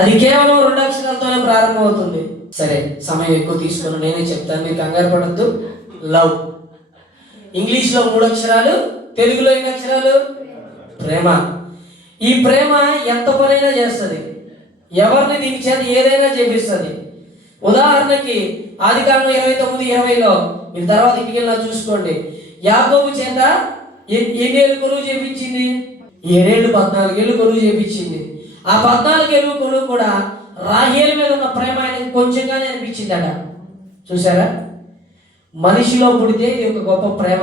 అది కేవలం 2 అక్షరాలతోనే ప్రారంభమవుతుంది. సరే, సమయం ఎక్కువ తీసుకుని నేనే చెప్తాను, మీరు కంగారు పడద్దు. లవ్. ఇంగ్లీష్లో 3 అక్షరాలు, తెలుగులో ఎన్ని అక్షరాలు? ప్రేమ. ఈ ప్రేమ ఎంత పనైనా చేస్తుంది, ఎవరిని దీని చేత ఏదైనా చేపిస్తుంది. ఉదాహరణకి ఆదికాండం 29:20లో మీరు తర్వాత ఇంటికి వెళ్ళినా చూసుకోండి. యాకోబు చేత ఎన్ని ఏళ్ళు కొలువు చేపించింది? 7 ఏళ్ళు 14 ఏళ్ళు కొలువు చేపించింది. ఆ 14 ఏళ్ళు కొలువు కూడా రాహేలు మీద ఉన్న ప్రేమ ఆయనకు కొంచెంగానే అనిపించిందట. చూసారా? మనిషిలో పుడితే ఇది ఒక గొప్ప ప్రేమ.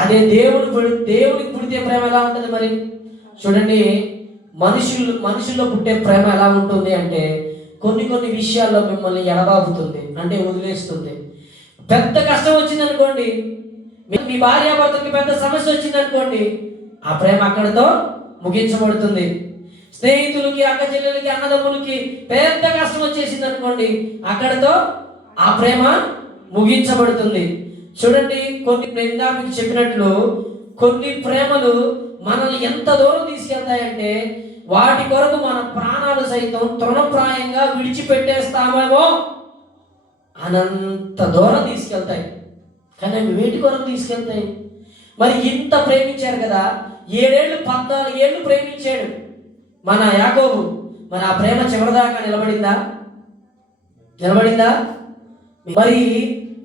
అదే దేవునికి పుడితే ప్రేమ ఎలా ఉంటుంది మరి? చూడండి, మనుషుల్లో పుట్టే ప్రేమ ఎలా ఉంటుంది అంటే కొన్ని విషయాల్లో మిమ్మల్ని ఎడబాపుతుంది, అంటే వదిలేస్తుంది. పెద్ద కష్టం వచ్చింది అనుకోండి, మీ భార్యాభర్తకి పెద్ద సమస్య వచ్చింది అనుకోండి, ఆ ప్రేమ అక్కడితో ముగించబడుతుంది. స్నేహితులకి, అక్క చెల్లెలకి, అన్నదమ్ములకి పెద్ద కష్టం వచ్చేసింది అనుకోండి, అక్కడితో ఆ ప్రేమ ముగించబడుతుంది. చూడండి, మీకు చెప్పినట్లు కొన్ని ప్రేమలు మనల్ని ఎంత దూరం తీసుకెళ్తాయంటే వాటి కొరకు మన ప్రాణాలు సైతం తృణప్రాయంగా విడిచిపెట్టేస్తామేమో అనంత దూరం తీసుకెళ్తాయి. కానీ అవి వేటి కొరకు తీసుకెళ్తాయి? మరి ఇంత ప్రేమించారు కదా, 7 ఏళ్ళు 14 ఏళ్ళు ప్రేమించాడు మన యాకోబు. మరి ఆ ప్రేమ చివరిదాకా నిలబడిందా? మరి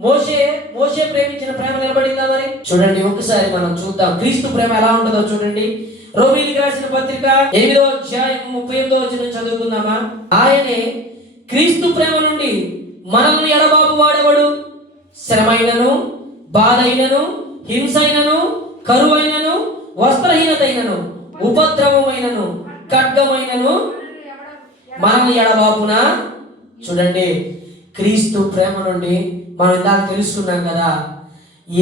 మోషే ప్రేమించిన ప్రేమ నిలబడిందా? మరి చూడండి, ఒకసారి మనం చూద్దాం క్రీస్తు ప్రేమ ఎలా ఉంటుందో. చూడండి, రోమీయులకు రాసిన పత్రిక 8వ అధ్యాయం 38వ వచనం చదువుకుందామా? ఆయనే క్రీస్తు ప్రేమ నుండి మనల్ని ఎడబాపు వాడేవాడు. శ్రమైనను, బాధైనను, హింసైనను, కరువైనను, వస్త్రహీనతైనను, ఉపద్రవమైనను, ఖడ్గమైనను మనల్ని ఎడబాపునా. చూడండి, క్రీస్తు ప్రేమ నుండి మనం ఇందాక తెలుసుకున్నాం కదా,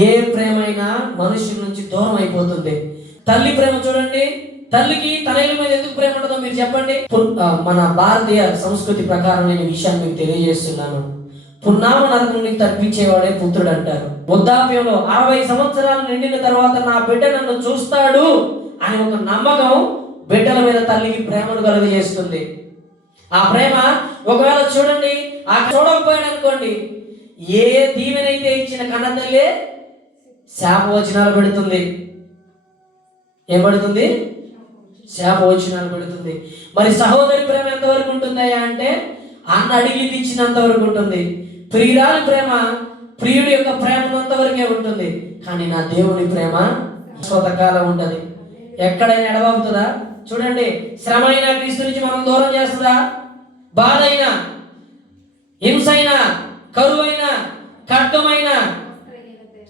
ఏ ప్రేమైనా మనుషుల నుంచి దూరం అయిపోతుంది. తల్లి ప్రేమ చూడండి, తల్లికి తనయుల మీద ఎందుకు ప్రేమ ఉండదో మీరు చెప్పండి. మన భారతీయ సంస్కృతి ప్రకారం నేను విషయాన్ని మీకు తెలియజేస్తున్నాను. పున్నామ నరకం నుంచి తప్పించేవాడే పుత్రుడు అంటారు. వృద్ధాప్యంలో 60 సంవత్సరాలు నిండిన తర్వాత నా బిడ్డ నన్ను చూస్తాడు అని ఒక నమ్మకం బిడ్డల మీద తల్లికి ప్రేమను కలుగజేస్తుంది. ఆ ప్రేమ ఒకవేళ చూడండి, ఆ చూడకపోయాడు అనుకోండి, ఏ దీవెనైతే ఇచ్చిన కన్నతల్లే శాపవచనాలు పెడుతుంది. ఏం పెడుతుంది? శాపవచనాలు పెడుతుంది. మరి సహోదరి ప్రేమ ఎంతవరకు ఉంటుందయ్యా అంటే అన్న అడిగింది ఇచ్చినంత వరకు ఉంటుంది. ప్రియురాలి ప్రేమ ప్రియుడి యొక్క ప్రేమ అంతవరకే ఉంటుంది. కానీ నా దేవుని ప్రేమ స్వతకాలం ఉంటుంది. ఎక్కడైనా ఎడబాపుతుందా? చూడండి, శ్రమ అయినా క్రీస్తు నుంచి మనం దూరం చేస్తుందా? బాధ అయినా, హింసైన, కరువైన, ఖడ్గమైన.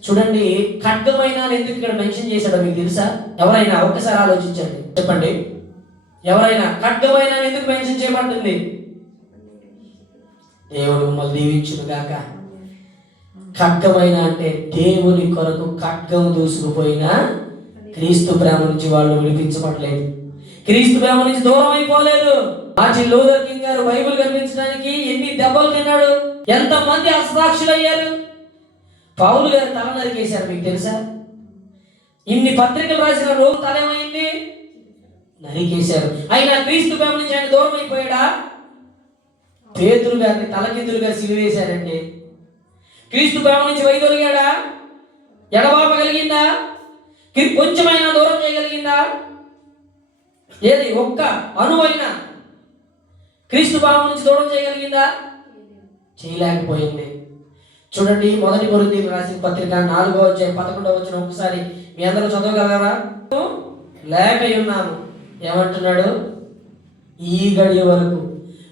చూడండి, ఖడ్గమైన ఎందుకు ఇక్కడ మెన్షన్ చేశాడో మీకు తెలుసా? ఎవరైనా ఒక్కసారి ఆలోచించండి, చెప్పండి. ఎవరైనా ఖడ్గమైన ఎందుకు మెన్షన్ చేయబడుతుంది? దేవుడు మిమ్మల్ని దీవించును గాక. ఖడ్గమైన అంటే దేవుని కొరకు ఖడ్గం దూసుకుపోయినా క్రీస్తు ప్రేమ నుంచి వాళ్ళు విడిపించబడలేదు, క్రీస్తు ప్రేమ నుంచి దూరం అయిపోలేదు. మార్టిన్ లూథర్ కింగ్ గారు బైబిల్ కనిపించడానికి ఎన్ని దెబ్బలు తిన్నాడు, ఎంతమంది అసాక్షులు అయ్యారు. పౌలు గారు తల నరికేశారు, మీకు తెలుసా? ఇన్ని పత్రికలు రాసిన రోజు తలేమైంది? నరికేశారు. అయినా క్రీస్తు ప్రేమ నుంచి ఆయన దూరం అయిపోయాడా? పేతురు గారిని తలకిందులుగా సిలువేశారండి. క్రీస్తు ప్రేమ నుంచి వైదొలిగాడా? ఎడబాపగలిగిందా? కొంచెమైనా దూరం చేయగలిగిందా? ఏది ఒక్క అణువైనా క్రీస్తు భావం నుంచి దూరం చేయగలిగిందా? చేయలేకపోయింది. చూడండి, 1 కొరింథీయులకు రాసిన పత్రిక 4వ అధ్యాయం 11వ వచనం ఒకసారి మీ అందరూ చదవగలరా? లేక ఉన్నాను ఏమంటున్నాడు? ఈ గడియ వరకు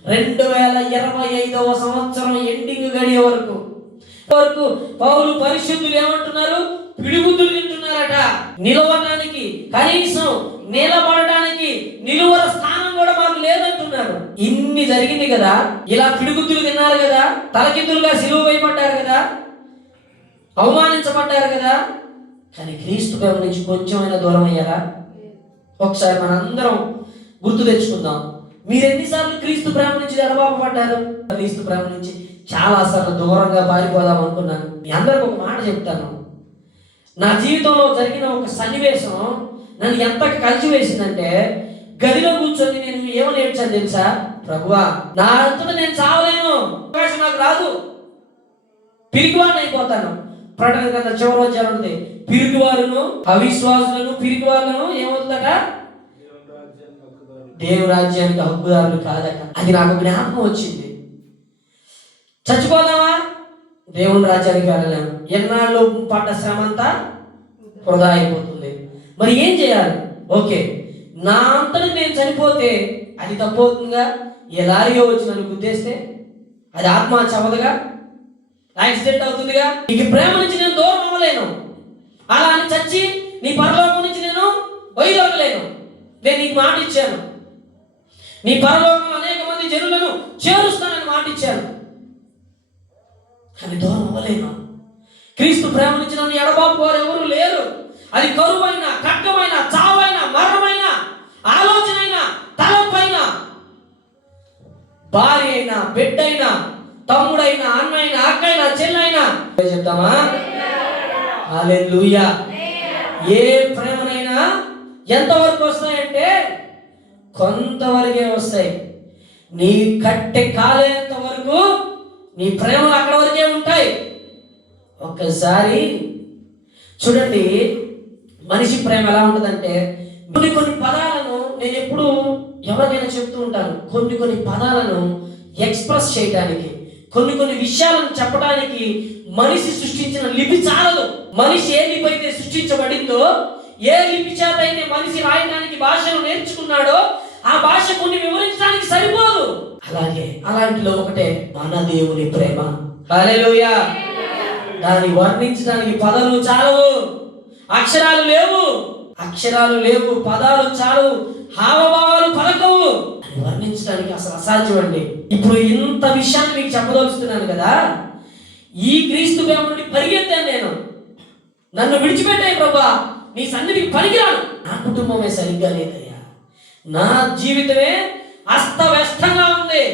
2025వ సంవత్సరం ఎండింగ్ గడియ వరకు పౌలు పరిశుద్ధులు ఏమంటున్నారు? పిడిగుద్దులు తింటున్నారట. నిలవడానికి, కనీసం నిలబడడానికి నిలువర స్థానం కూడా మాకు లేదంటున్నారు. ఇన్ని జరిగింది కదా, ఇలా పిడిగుద్దులు తిన్నారు కదా, తలకిందులుగా సిలువ వేయబడ్డారు కదా, అవమానించబడ్డారు కదా. కానీ క్రీస్తు ప్రేమ నుంచి కొంచెమైనా దూరం అయ్యారా? ఒకసారి మనందరం గుర్తు తెచ్చుకుందాం. మీరు ఎన్నిసార్లు క్రీస్తు ప్రేమ నుంచి ఎడబాపబడ్డారు? క్రీస్తు ప్రేమ నుంచి చాలా సార్లు దూరంగా పారిపోదాం అనుకున్నాను. మీ అందరికి ఒక మాట చెప్తాను. నా జీవితంలో జరిగిన ఒక సన్నివేశం నన్ను ఎంత కలిసి వేసిందంటే, గదిలో కూర్చొని నేను ఏమని ఏడ్చాను తెలుసా? ప్రభువా, నా అంతటా నేను చావలేను, అవకాశం నాకు రాదు, పిరికివాడిని అయిపోతాను. ప్రకటన గ్రంథం చివరి అధ్యాయం ఉంటుంది, పిరికివారును అవిశ్వాసులను పిరికివారులను ఏమవుతుందట? దేవుని రాజ్యానికి హక్కుదారులు కాదట. అది నాకు జ్ఞాపకం వచ్చింది. చచ్చిపోదామా? దేవుని రాజ్యానికి వెళ్ళలేము. ఎన్నాళ్ళు పడ్డ శ్రమ అంతా వృధా అయిపోతుంది. మరి ఏం చేయాలి? ఓకే, నా అంతటి నేను చనిపోతే అది తప్పవుతుందిగా. ఏ లారీగా వచ్చి నన్ను గుద్దేస్తే అది ఆత్మహత్య అవ్వదుగా, యాక్సిడెంట్ అవుతుందిగా. నీకు ప్రేమ నుంచి నేను దూరం అవ్వలేను. అలా అని చచ్చి నీ పరలోకం నుంచి నేను వైదొలగలేను. నేను నీకు మాట ఇచ్చాను, నీ పరలోకంలో అనేక మంది జనులను చేరుస్తానని మాట ఇచ్చాను, కానీ దూరం అవ్వలేను. క్రీస్తు ప్రేమ నుంచి నన్ను ఎడబాపు వారు ఎవరు లేరు. అది కరువైన, ఖడ్గమైన, చావైన, మరణమైన, ఆలోచన, తలంపైన, భార్య అయినా, బిడ్డ అయినా, తమ్ముడైనా, అన్నైనా, అక్కైనా, చెల్లైనా చెప్తామా? హల్లెలూయా. ఏ ప్రేమనైనా ఎంతవరకు వస్తాయంటే కొంతవరకే వస్తాయి. నీ కట్టె కాలేంత వరకు నీ ప్రేమలు అక్కడ వరకే ఉంటాయి. ఒక్కసారి చూడండి, మనిషి ప్రేమ ఎలా ఉంటుందంటే, కొన్ని పదాలను నేను ఎప్పుడు ఎవరికైనా చెప్తూ ఉంటాను. కొన్ని పదాలను ఎక్స్ప్రెస్ చేయడానికి, కొన్ని విషయాలను చెప్పడానికి మనిషి సృష్టించిన లిపి చాలదు. మనిషి ఏ లిపి అయితే సృష్టించబడిందో, ఏ లిపి చేత అయితే మనిషి రాయడానికి భాషను నేర్చుకున్నాడో, ఆ భాష కొన్ని వివరించడానికి సరిపోదు. అలాంటిలో ఒకటే మన దేవుని ప్రేమ. హల్లెలూయా. దాన్ని వర్ణించడానికి పదాలు చాలవు, అక్షరాలు లేవు, పదాలు చాలు, హావభావాలు పలకవు. అని వర్ణించడానికి అసలు అసాధ్యం అండి. ఇప్పుడు ఇంత విషయాన్ని మీకు చెప్పదలుచుతున్నాను కదా. ఈ క్రీస్తు ప్రేమ నుండి పరిగెత్తాను నేను. నన్ను విడిచిపెట్టాయి ప్రభా, నీ సన్నిధికి పనికిరాను. నా కుటుంబమే సరిగ్గా లేదయ్యా, నా జీవితమే అస్తవ్యస్తంగా ఉంది,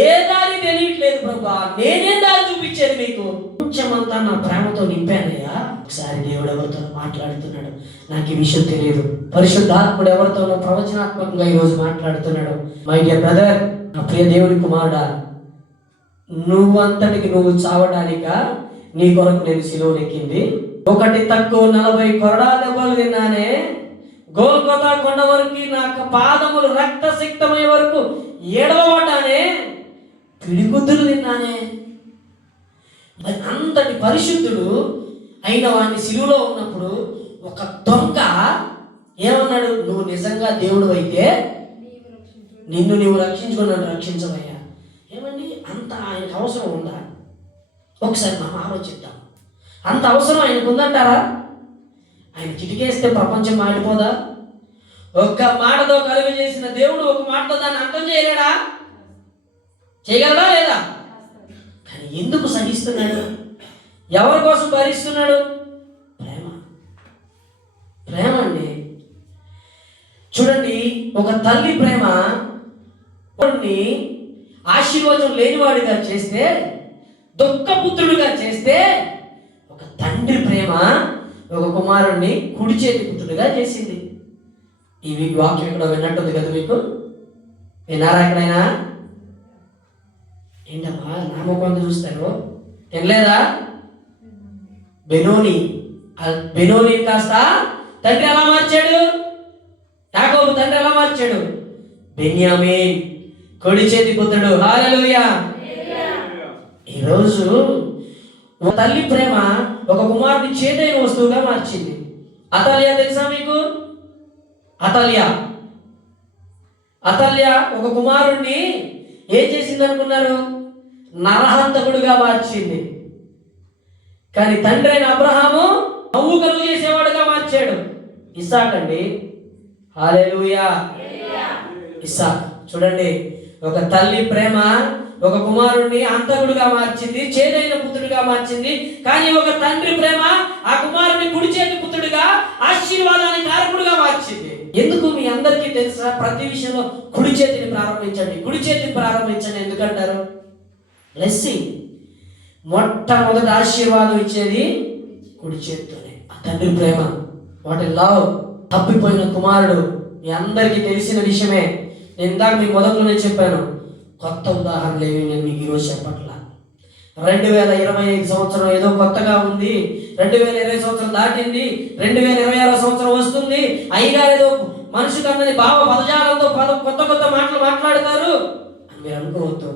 ఏ దారి తెలియట్లేదు ప్రభా, నేనేం దారి చూపించేది మీకు? కొంచెమంతా నా ప్రేమతో నింపానయ్యా. ఒకసారి దేవుడు ఎవరితో మాట్లాడుతున్నాడు, నాకు ఈ విషయం తెలియదు. పరిశుద్ధాత్ముడు ఎవరితోనో ప్రవచనాత్మకంగా ఈరోజు మాట్లాడుతున్నాడు. మై డియర్ బ్రదర్, నా ప్రియ దేవుని కుమారుడా, నువ్వంతటికి నువ్వు చావడానిక నీ కొరకు నేను సిలువనెక్కింది? ఒకటి తక్కువ 40 కొరడా దెబ్బలు తిన్నానే, గోల్గొతా కొండ వరకు నాకు పాదములు రక్తసిక్తమయ్యే వరకు ఏడవబడ్డానే, పిడిగుద్దులు తిన్నానే. మరి అంతటి పరిశుద్ధుడు అయిన వాడిని సిలువలో ఉన్నప్పుడు ఒక దొంగ ఏమన్నాడు? నువ్వు నిజంగా దేవుడు అయితే నిన్ను నువ్వు రక్షించుకున్నాను, రక్షించవయ్యా. ఏమండి, అంత ఆయనకు అవసరం ఉందా? ఒకసారి మనం ఆలోచిద్దాం. అంత అవసరం ఆయనకు ఉందంటారా? ఆయన చిటికేస్తే ప్రపంచం మాడిపోదా? ఒక్క మాటతో కలుగు చేసిన దేవుడు ఒక మాటతో దాన్ని అంతం చేయలేడా? చేయగలడా లేదా? కానీ ఎందుకు సహిస్తున్నాడు? ఎవరి కోసం భరిస్తున్నాడు? ప్రేమ అండి. చూడండి, ఒక తల్లి ప్రేమ ఆశీర్వాదం లేనివాడిగా చేస్తే, దుఃఖపుత్రుడిగా చేస్తే, ఒక తండ్రి ప్రేమ ఒక కుమారుణ్ణి కుడి చేతి పుత్రుడిగా చేసింది. ఈ వాక్యం ఇక్కడ విన్నట్టుంది కదా మీకు? విన్నారా ఎక్కడైనా? ఏంటమ్మా నామకొంత చూస్తారు, వినలేదా? బెనోని కాస్త తండ్రి ఎలా మార్చాడు? యాకోబు తండ్రి ఎలా మార్చాడు? బెన్యామీన్, కుడి చేతి పుత్రుడు. హల్లెలూయా. ఈరోజు ఒక తల్లి ప్రేమ ఒక కుమారుని చేదైన వస్తువుగా మార్చింది. అతల్య తెలుసా మీకు? అతల్య ఒక కుమారుణ్ణి ఏం చేసింది అనుకున్నారు? నరహంతకుడుగా మార్చింది. కానీ తండ్రి అయిన అబ్రహాము నవ్వు కలుగు చేసేవాడుగా మార్చాడు. ఇస్సాక్ అండి. హల్లెలూయా. ఇస్సాక్ చూడండి, ఒక తల్లి ప్రేమ ఒక కుమారుణ్ణి హంతకుడుగా మార్చింది, చేదైన పుత్రుడిగా మార్చింది. కానీ ఒక తండ్రి ప్రేమ ఆ కుమారుని కుడి చేతి పుత్రుడిగా, ఆశీర్వాదానికి కారకుడుగా మార్చింది. ఎందుకు మీ అందరికీ తెలుసా? ప్రతి విషయంలో కుడి చేతిని ప్రారంభించండి. ఎందుకంటారు? బ్లెస్సింగ్. మొట్టమొదటి ఆశీర్వాదం ఇచ్చేది కుడి చేతితోనే. ఆ తండ్రి ప్రేమ, వాటి లవ్. తప్పిపోయిన కుమారుడు మీ అందరికీ తెలిసిన విషయమే. నేను ఇందాక మీకు మొదట్లోనే చెప్పాను, కొత్త ఉదాహరణలు ఏవి నేను మీకు ఈరోజు చెప్పట్లా. 2025 సంవత్సరం ఏదో కొత్తగా ఉంది, 2020 సంవత్సరం దాటింది, 2026 సంవత్సరం వస్తుంది, అయినా ఏదో మనిషి కన్నది భావ పదజాలంతో కొత్త కొత్త మాటలు మాట్లాడతారు అని మీరు అనుకోవద్దు.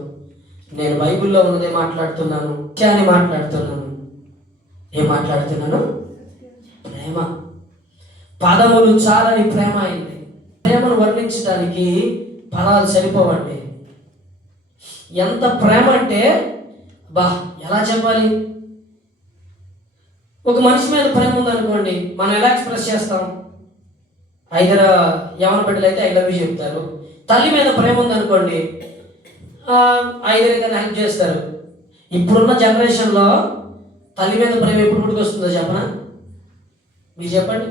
నేను బైబిల్లో ఉన్నదే మాట్లాడుతున్నాను, అని మాట్లాడుతున్నాను. ఏం మాట్లాడుతున్నాను? ప్రేమ. పదములు చాలని ప్రేమ అయింది. ప్రేమను వర్ణించడానికి పదాలు సరిపోవండి. ఎంత ప్రేమ అంటే ఎలా చెప్పాలి? ఒక మనిషి మీద ప్రేమ ఉందనుకోండి, మనం ఎలా ఎక్స్ప్రెస్ చేస్తాం? ఐదర్ యవన బిడ్డలు అయితే ఐ లవ్ యూ చెప్తారు. తల్లి మీద ప్రేమ ఉందనుకోండి, ఐదర్ ఏదైనా హెల్ప్ చేస్తారు. ఇప్పుడున్న జనరేషన్లో తల్లి మీద ప్రేమ ఎప్పుడు పుట్టుకొస్తుందో చెప్పనా? మీరు చెప్పండి.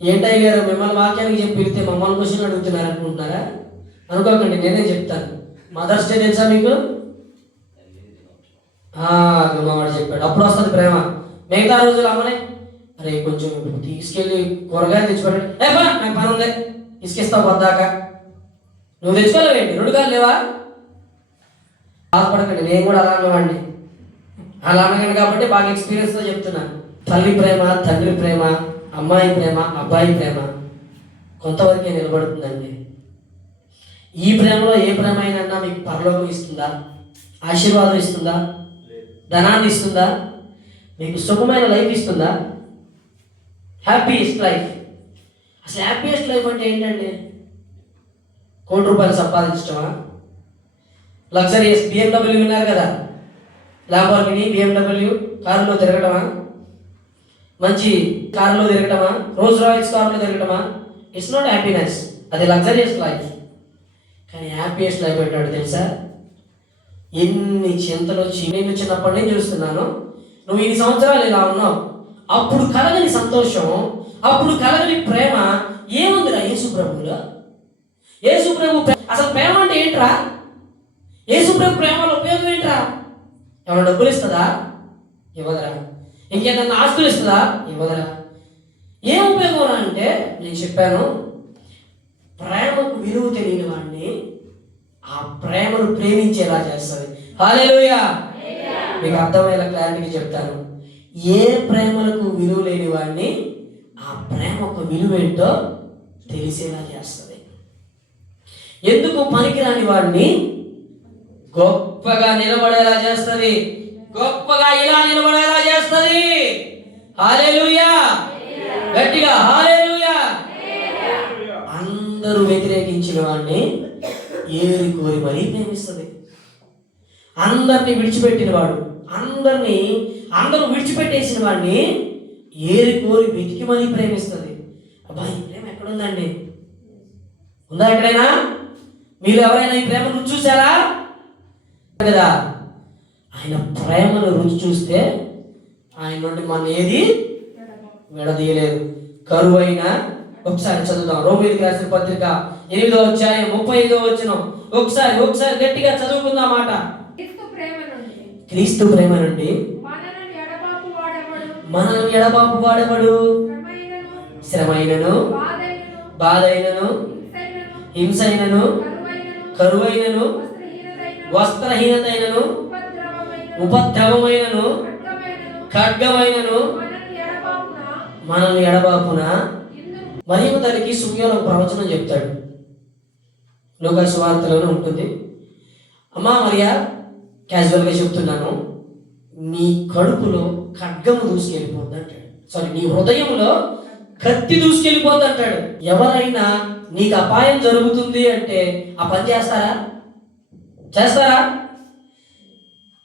ఏంటయ్య గారు మిమ్మల్ని వాక్యానికి చెప్పి వెళ్తే మమ్మల్ని క్వశ్చన్ అడుగుతున్నారు అనుకుంటున్నారా? అనుకోకండి, నేనే చెప్తాను. మదర్స్ డే తెలుసా మీకు? మావాడు చెప్పాడు, అప్పుడు వస్తుంది ప్రేమ. మిగతా రోజులు అమ్మనే అరే కొంచెం తీసుకెళ్ళి కూరగాయలు తెచ్చిపెట్టాడు, నాకు పని ఉంది ఇసుకిస్తావు పొద్దాక. నువ్వు తెచ్చుకోలేవేంటి? 2 కాళ్ళు లేవా? బాధపడకండి, నేను కూడా అలా అన్నవాడిని. అలా అనగండి కాబట్టి బాగా ఎక్స్పీరియన్స్తో చెప్తున్నాను. తల్లి ప్రేమ, తండ్రి ప్రేమ, అమ్మాయి ప్రేమ, అబ్బాయి ప్రేమ కొంతవరకే నిలబడుతుందండి. ఈ ప్రేమలో ఏ ప్రేమ అయినా మీకు పరలోకం ఇస్తుందా? ఆశీర్వాదం ఇస్తుందా? ధనాన్ని ఇస్తుందా? మీకు సుఖమైన లైఫ్ ఇస్తుందా? Happiest life. అసలు హ్యాపీయెస్ట్ లైఫ్ అంటే ఏంటండి? ₹1,00,00,000 సంపాదించడమా? లగ్జరియస్ BMW విన్నారు కదా, ల్యాంబోర్గిని BMW కారులో తిరగటమా? మంచి కారులో తిరగటమా? రోల్స్ రాయల్స్ కారులో తిరగటమా? ఇట్స్ నాట్ హ్యాపీనెస్, అది లగ్జరియస్ లైఫ్. కానీ హ్యాపీయెస్ట్ లైఫ్ ఏంటంటే తెలుసా? ఎన్ని చింతలు వచ్చి నేను చిన్నప్పటి నుంచి చూస్తున్నాను. నువ్వు ఇన్ని సంవత్సరాలు ఇలా ఉన్నావు, అప్పుడు కలగని సంతోషం, అప్పుడు కలగని ప్రేమ ఏముందిరా యేసు ప్రభువులో? యేసు ప్రభు అసలు ప్రేమ అంటే ఏంట్రా? యేసు ప్రభు ప్రేమలో ఉపయోగం ఏంట్రా? ఏమైనా డబ్బులు ఇస్తుందా? ఇవ్వదరా. ఇంకేదన్నా ఆస్తులు ఇస్తుందా? ఇవ్వదరా. ఏం ఉపయోగం అంటే నేను చెప్పాను, ప్రేమకు విలువ తెలియని వాడిని ఆ ప్రేమను ప్రేమించేలా చేస్తుంది. హల్లెలూయా. మీకు అర్థమయ్యేలా క్లారిటీగా చెప్తాను. ఏ ప్రేమలకు విలువ లేని వాడిని ఆ ప్రేమకు విలువ ఏంటో తెలిసేలా చేస్తుంది. ఎందుకు పనికిరాని వాడిని గొప్పగా నిలబడేలా చేస్తుంది, గొప్పగా ఇలా నిలబడేలా చేస్తుంది. హల్లెలూయా. గట్టిగా హల్లెలూయా. అందరూ వ్యతిరేకించిన వాడిని ఏరి కోరి మరీ ప్రేమిస్తుంది. అందరినీ విడిచిపెట్టిన వాడు, అందరూ విడిచిపెట్టేసిన వాడిని ఏరి కోరి వెతికి మరీ ప్రేమిస్తుంది. అబ్బాయి ప్రేమ ఎక్కడుందండి? ఉందా ఎక్కడైనా? మీరు ఎవరైనా ఈ ప్రేమ రుచి చూసారా కదా? ఆయన ప్రేమను రుచి చూస్తే ఆయన నుండి మన ఏది విడదీయలేదు. కరువైనా ఒకసారి చదువుదాం. రోమీయులకు రాసిన పత్రిక 8వ అధ్యాయం 35వ వచనం. ఒకసారి గట్టిగా చదువుకుందాం మాట. క్రీస్తు ప్రేమ నుండి మనల్ని ఎడబాపు వాడెవడు? శ్రమైనను, బాధైనను, హింసైనను, కరువైనను, వస్త్రహీనతైనను, ఉపద్రవమైనను, ఖడ్గమైనను మనల్ని ఎడబాపున. మరియమ్మ తల్లికి సుమయోను ఒక ప్రవచనం చెప్తాడు, లూకా సువార్తలోనే ఉంటుంది. అమ్మా మరియా, క్యాజువల్గా చెప్తున్నాను, నీ కడుపులో ఖడ్గము దూసుకెళ్ళిపోద్ది అంటాడు. సారీ, నీ హృదయంలో కత్తి దూసుకెళ్ళిపోద్ది అంటాడు. ఎవరైనా నీకు అపాయం జరుగుతుంది అంటే ఆ పని చేస్తారా?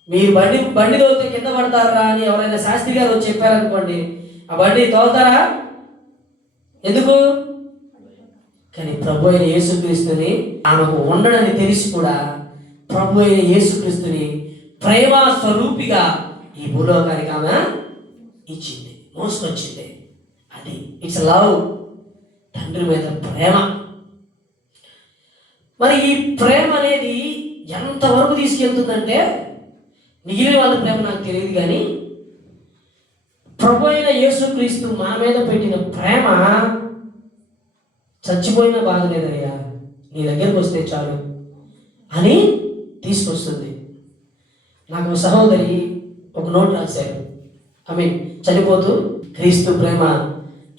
మీరు బండి తోలితే కింద పడతారా అని ఎవరైనా శాస్త్రి గారు వచ్చి చెప్పారనుకోండి, ఆ బండి తోలుతారా? ఎందుకు? కానీ ప్రభు అయిన యేసుక్రీస్తుని ఆమెకు ఉండడని తెలిసి కూడా ప్రభు అయిన యేసుక్రీస్తుని ప్రేమ స్వరూపిగా ఈ భూలోకానికి ఆమె ఇచ్చింది, మోసుకొచ్చింది. అది ఇట్స్ లవ్, తండ్రి మీద ప్రేమ. మరి ఈ ప్రేమ అనేది ఎంతవరకు తీసుకెళ్తుందంటే, మిగిలిన వాళ్ళ ప్రేమ నాకు తెలియదు, కానీ ప్రభు అయిన యేసుక్రీస్తు మన మీద పెట్టిన ప్రేమ చచ్చిపోయినా బాధ లేదయ్యా, నీ దగ్గరకు వస్తే చాలు అని తీసుకొస్తుంది. నాకు ఒక సహోదరి ఒక నోట్ రాశారు. చనిపోతూ క్రీస్తు ప్రేమ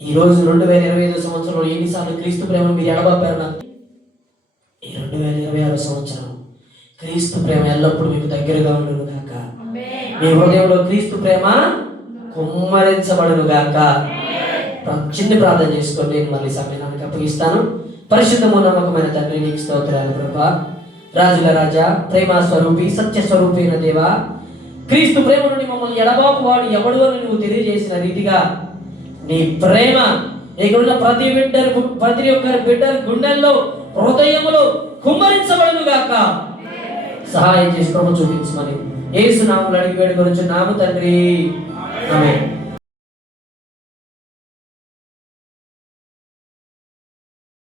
ఈరోజు 2025 సంవత్సరంలో ఎన్నిసార్లు క్రీస్తు ప్రేమను మీరు ఎడబాపారు? నాకు ఈ 2026 సంవత్సరం క్రీస్తు ప్రేమ ఎల్లప్పుడూ మీకు దగ్గరగా ఉండును గాక. మీ హృదయంలో క్రీస్తు ప్రేమ కుమ్మరించబడును గాక. చిన్న ప్రార్థన చేసుకొని నేను మళ్ళీ సమయానికి అప్పగిస్తాను. పరిశుద్ధము నమ్మకమైన తండ్రి, నీకు స్తోత్రాలు ప్రభువా. రాజుల రాజా, ప్రేమ స్వరూపి, సత్య స్వరూపి అయిన దేవా, క్రీస్తు ప్రేమ నుండి మమ్మల్ని ఎడబాపు వాడు ఎవడు అని నువ్వు తెలియజేసిన రీతిగా నీ ప్రేమ ఇక్కడ ప్రతి ఒక్కరి బిడ్డల గుండెల్లో, హృదయములో కుమ్మరించబడును గాక. సహాయం చేసి ప్రభు చూపించమని యేసు నామములో అడిగి వేడుకొనుచున్నాము తండ్రి. ఆమేన్.